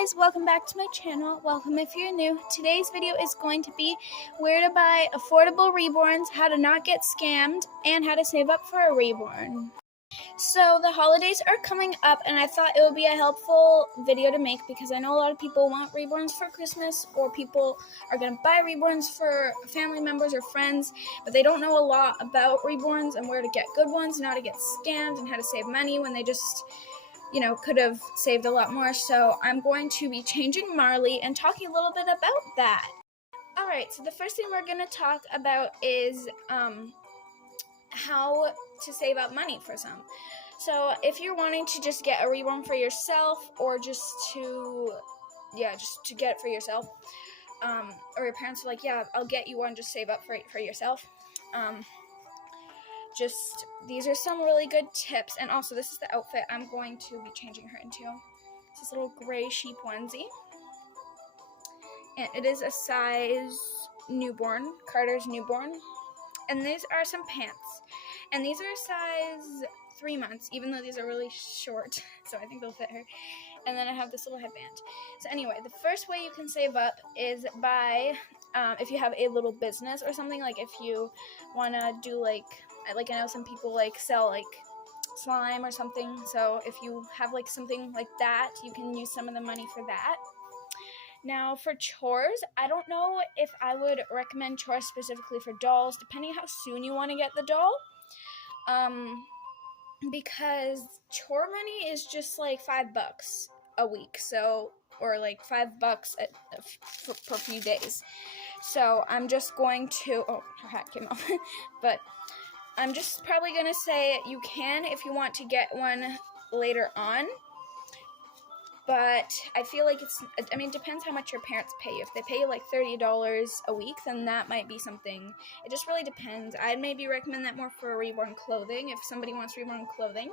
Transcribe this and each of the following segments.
guys, welcome back to my channel. Welcome if you're new. Today's video is going to be where to buy affordable reborns, how to not get scammed, and how to save up for a reborn. So the holidays are coming up and I thought it would be a helpful video to make because I know a lot of people want reborns for Christmas, or people are going to buy reborns for family members or friends, but they don't know a lot about reborns and where to get good ones and how to get scammed and how to save money when they just could have saved a lot more. So I'm going to be changing Marley and talking a little bit about that. Alright, so the first thing we're going to talk about is how to save up money for some. So if you're wanting to just get a reborn for yourself, or just to get it for yourself, or your parents are like, yeah, I'll get you one, just save up for yourself. These are some really good tips, and also this is the outfit I'm going to be changing her into. It's this little gray sheep onesie, and it is a size newborn, Carter's newborn, and these are some pants, and these are size 3 months, even though these are really short, so I think they'll fit her. And then I have this little headband. So anyway, the first way you can save up is by, if you have a little business or something, like if you want to do I know some people sell slime or something, so if you have something like that, you can use some of the money for that. Now for chores, I don't know if I would recommend chores specifically for dolls, depending how soon you want to get the doll, because chore money is just $5 a week, so, or $5 for a few days. So I'm just going to, oh, her hat came off, but I'm just probably going to say you can if you want to get one later on, but I feel like it depends how much your parents pay you. If they pay you $30 a week, then that might be something. It just really depends. I'd maybe recommend that more for reborn clothing, if somebody wants reborn clothing.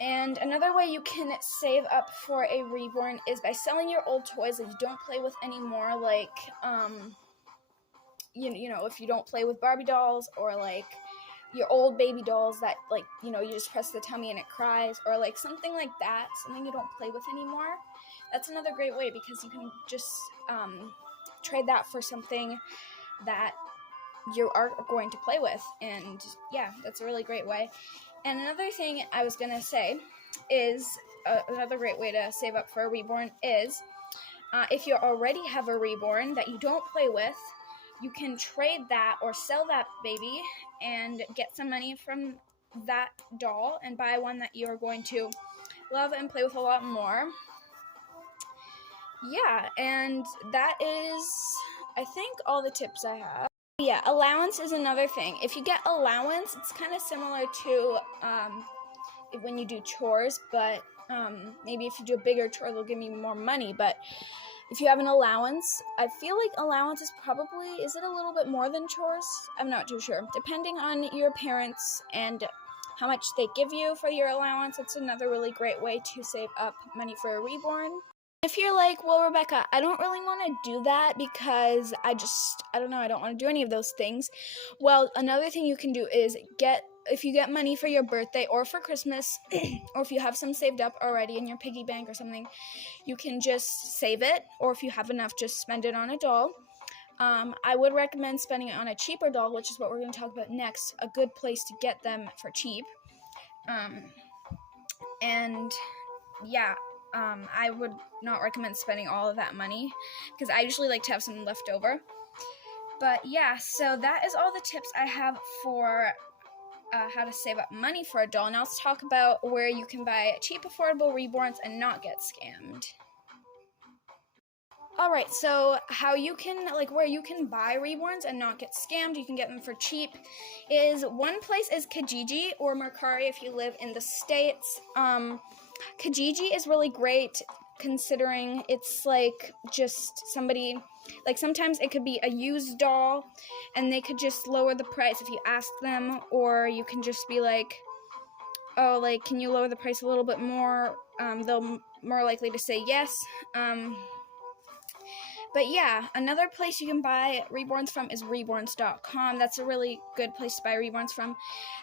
And another way you can save up for a reborn is by selling your old toys that you don't play with anymore, if you don't play with Barbie dolls, or your old baby dolls that you just press the tummy and it cries, or something like that, something you don't play with anymore. That's another great way, because you can just trade that for something that you are going to play with, and yeah, that's a really great way. And another thing I was going to say is, another great way to save up for a reborn is, if you already have a reborn that you don't play with, you can trade that or sell that baby and get some money from that doll and buy one that you're going to love and play with a lot more. Yeah, and that is, I think, all the tips I have. Yeah, allowance is another thing. If you get allowance, it's kind of similar to when you do chores, but maybe if you do a bigger chore, they'll give you more money. But if you have an allowance, I feel like allowance is probably, is it a little bit more than chores? I'm not too sure. Depending on your parents and how much they give you for your allowance, it's another really great way to save up money for a reborn. If you're like, well, Rebecca, I don't really want to do that because I don't know, I don't want to do any of those things. Well, another thing you can do is if you get money for your birthday or for Christmas, or if you have some saved up already in your piggy bank or something, you can just save it, or if you have enough, just spend it on a doll. I would recommend spending it on a cheaper doll, which is what we're going to talk about next, a good place to get them for cheap. And yeah, I would not recommend spending all of that money, because I usually like to have some left over. But yeah, so that is all the tips I have for how to save up money for a doll. Now let's talk about where you can buy cheap, affordable reborns and not get scammed. Alright, so how you can, where you can buy reborns and not get scammed, you can get them for cheap, is one place is Kijiji or Mercari if you live in the States. Kijiji is really great, considering it's just somebody, sometimes it could be a used doll and they could just lower the price if you ask them, or you can just be oh, can you lower the price a little bit more? They'll more likely to say yes. But yeah, another place you can buy reborns from is reborns.com. That's a really good place to buy reborns from.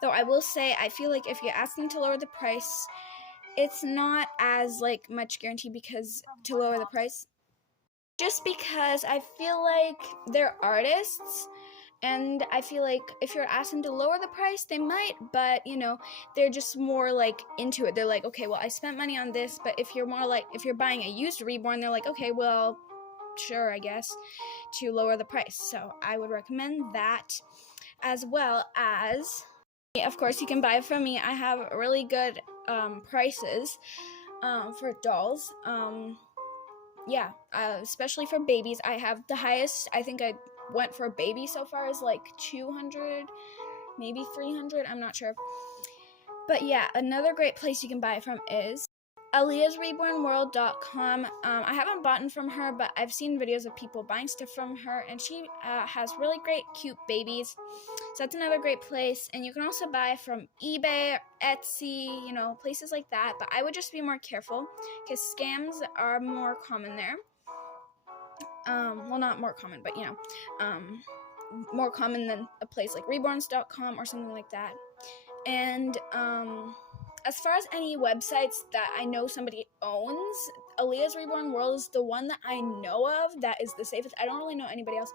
Though I will say, I feel like if you ask them to lower the price, it's not as like much guarantee because to lower the price. Just because I feel like they're artists, and I feel like if you're asking to lower the price, they might, but you know, they're just more like into it. They're like, okay, well, I spent money on this, but if you're more like, if you're buying a used reborn, they're like, okay, well, sure, I guess, to lower the price. So I would recommend that, as well as, of course, you can buy from me. I have really good prices for dolls. Yeah, especially for babies. I have the highest, I think I went for a baby so far is like 200, maybe 300, I'm not sure. But yeah, another great place you can buy from is AliyahsRebornWorld.com. I haven't bought from her, but I've seen videos of people buying stuff from her, and she has really great, cute babies. So that's another great place. And you can also buy from eBay, Etsy, you know, places like that. But I would just be more careful because scams are more common there. Well, not more common, but you know, more common than a place like reborns.com or something like that. And as far as any websites that I know somebody owns, Aliyah's Reborn World is the one that I know of that is the safest. I don't really know anybody else.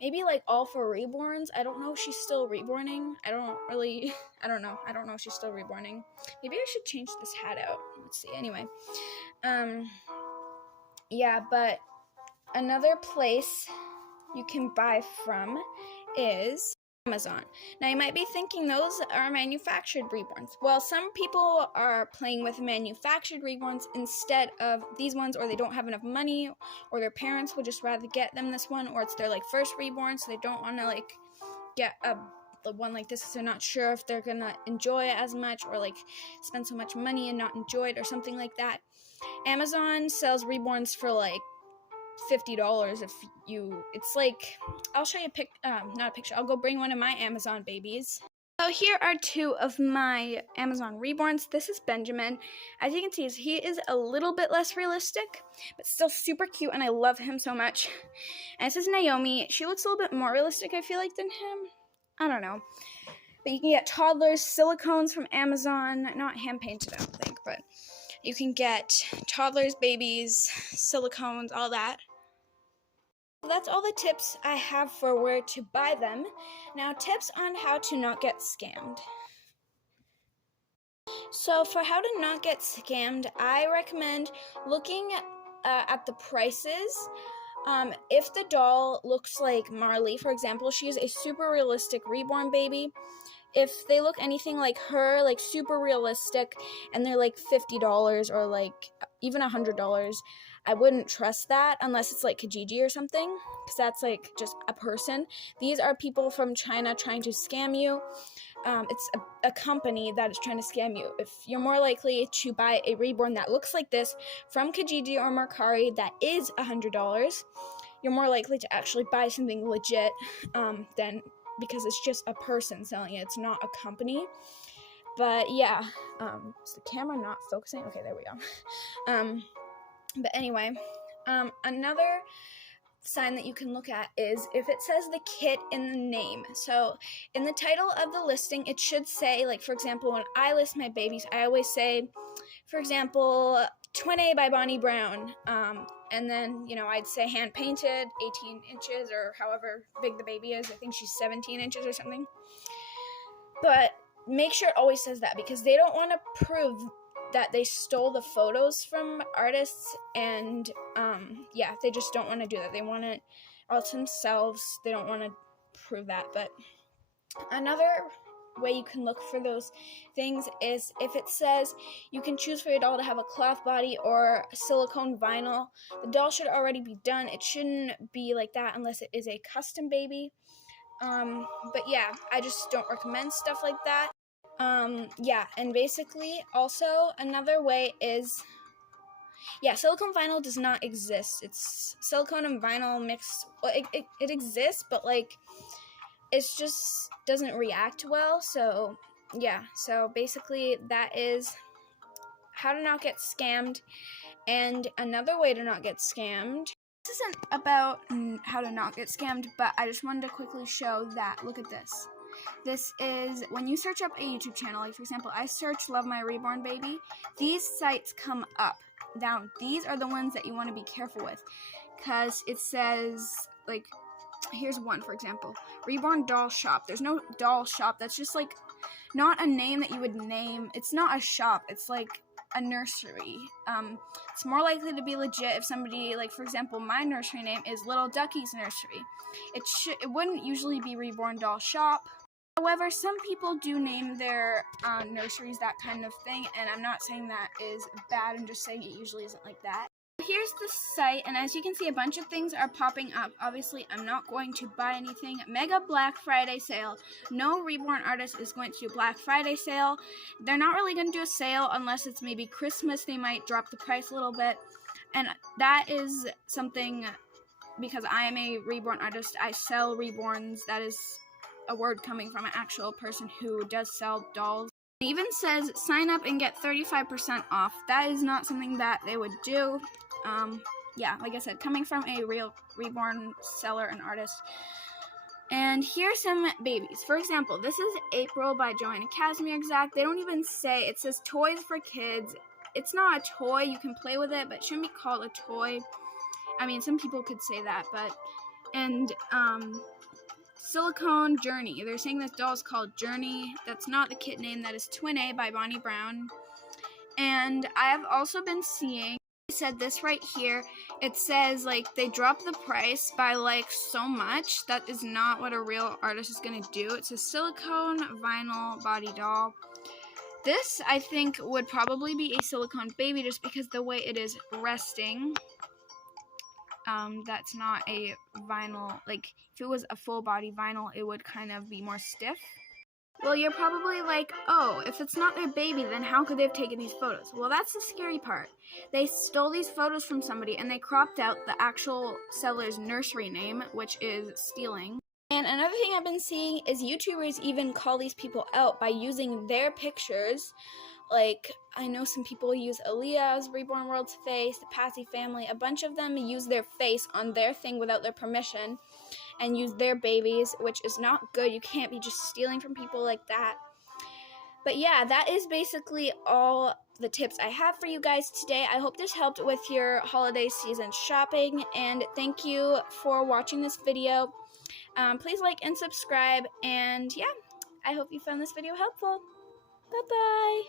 Maybe like All for Reborns. I don't know if she's still reborning. I don't know. I don't know if she's still reborning. Maybe I should change this hat out. Let's see. Anyway. Yeah, but another place you can buy from is Amazon. Now you might be thinking those are manufactured reborns. Well, some people are playing with manufactured reborns instead of these ones, or they don't have enough money, or their parents would just rather get them this one, or it's their like first reborn, so they don't want to like get the one like this because they're not sure if they're gonna enjoy it as much, or like spend so much money and not enjoy it, or something like that. Amazon sells reborns for like $50 if you, it's like, I'll show you not a picture, I'll go bring one of my Amazon babies. So here are two of my Amazon reborns. This is Benjamin. As you can see, he is a little bit less realistic, but still super cute, and I love him so much. And this is Naomi. She looks a little bit more realistic, I feel like, than him. I don't know. But you can get toddlers silicones from Amazon, not hand painted, I don't think, but you can get toddlers, babies, silicones, all that. So that's all the tips I have for where to buy them. Now, tips on how to not get scammed. So for how to not get scammed, I recommend looking at the prices. If the doll looks like Marley, for example, she is a super realistic reborn baby. If they look anything like her, like super realistic, and they're like $50 or like even $100, I wouldn't trust that unless it's like Kijiji or something, because that's like just a person. These are people from China trying to scam you. It's a company that is trying to scam you. If you're more likely to buy a reborn that looks like this from Kijiji or Mercari that is $100, you're more likely to actually buy something legit than, because it's just a person selling it. It's not a company. But yeah, is the camera not focusing? Okay, there we go. But anyway, another sign that you can look at is if it says the kit in the name. So in the title of the listing, it should say, like, for example, when I list my babies, I always say, for example, Twin A by Bonnie Brown. And then, you know, I'd say hand painted, 18 inches, or however big the baby is. I think she's 17 inches or something. But make sure it always says that, because they don't want to prove that they stole the photos from artists, and yeah, they just don't want to do that. They want it all to themselves. They don't want to prove that. But another way you can look for those things is if it says you can choose for your doll to have a cloth body or silicone vinyl. The doll should already be done. It shouldn't be like that unless it is a custom baby. But yeah, I just don't recommend stuff like that. Yeah, and basically also another way is, yeah, silicone vinyl does not exist. It's silicone and vinyl mixed. Well, it exists, but like it's just doesn't react well. So yeah, so basically that is how to not get scammed. And another way to not get scammed, this isn't about how to not get scammed, but I just wanted to quickly show that, look at this. This is when you search up a YouTube channel, like for example, I search Love My Reborn Baby, these sites come up. Now, these are the ones that you want to be careful with, because it says, like, here's one, for example, Reborn Doll Shop. There's no doll shop. That's just, like, not a name that you would name. It's not a shop. It's, like, a nursery. It's more likely to be legit if somebody, like, for example, my nursery name is Little Ducky's Nursery. It wouldn't usually be Reborn Doll Shop. However, some people do name their nurseries that kind of thing, and I'm not saying that is bad. I'm just saying it usually isn't like that. Here's the site, and as you can see, a bunch of things are popping up. Obviously, I'm not going to buy anything. Mega Black Friday sale. No Reborn artist is going to do Black Friday sale. They're not really going to do a sale unless it's maybe Christmas. They might drop the price a little bit, and that is something, because I am a Reborn artist. I sell Reborns. That is a word coming from an actual person who does sell dolls. It even says sign up and get 35% off. That is not something that they would do. Yeah, like I said, coming from a real Reborn seller and artist. And here's some babies. For example, this is April by Joanna Casimir Exact. They don't even say, it says toys for kids. It's not a toy, you can play with it, but it shouldn't be called a toy. I mean, some people could say that, but, and, Silicone Journey. They're saying this doll is called Journey. That's not the kit name. That is Twin A by Bonnie Brown. And I have also been seeing, I said this right here, it says, like, they drop the price by, like, so much. That is not what a real artist is going to do. It's a silicone vinyl body doll. This, I think, would probably be a silicone baby just because the way it is resting. That's not a vinyl. Like, if it was a full body vinyl, it would kind of be more stiff. Well, you're probably like, oh, if it's not their baby, then how could they have taken these photos? Well, that's the scary part. They stole these photos from somebody, and they cropped out the actual seller's nursery name, which is stealing. And another thing I've been seeing is YouTubers even call these people out by using their pictures. Like, I know some people use Aaliyah's Reborn World's face, the Passy family. A bunch of them use their face on their thing without their permission and use their babies, which is not good. You can't be just stealing from people like that. But yeah, that is basically all the tips I have for you guys today. I hope this helped with your holiday season shopping, and thank you for watching this video. Please like and subscribe, and yeah, I hope you found this video helpful. Bye-bye.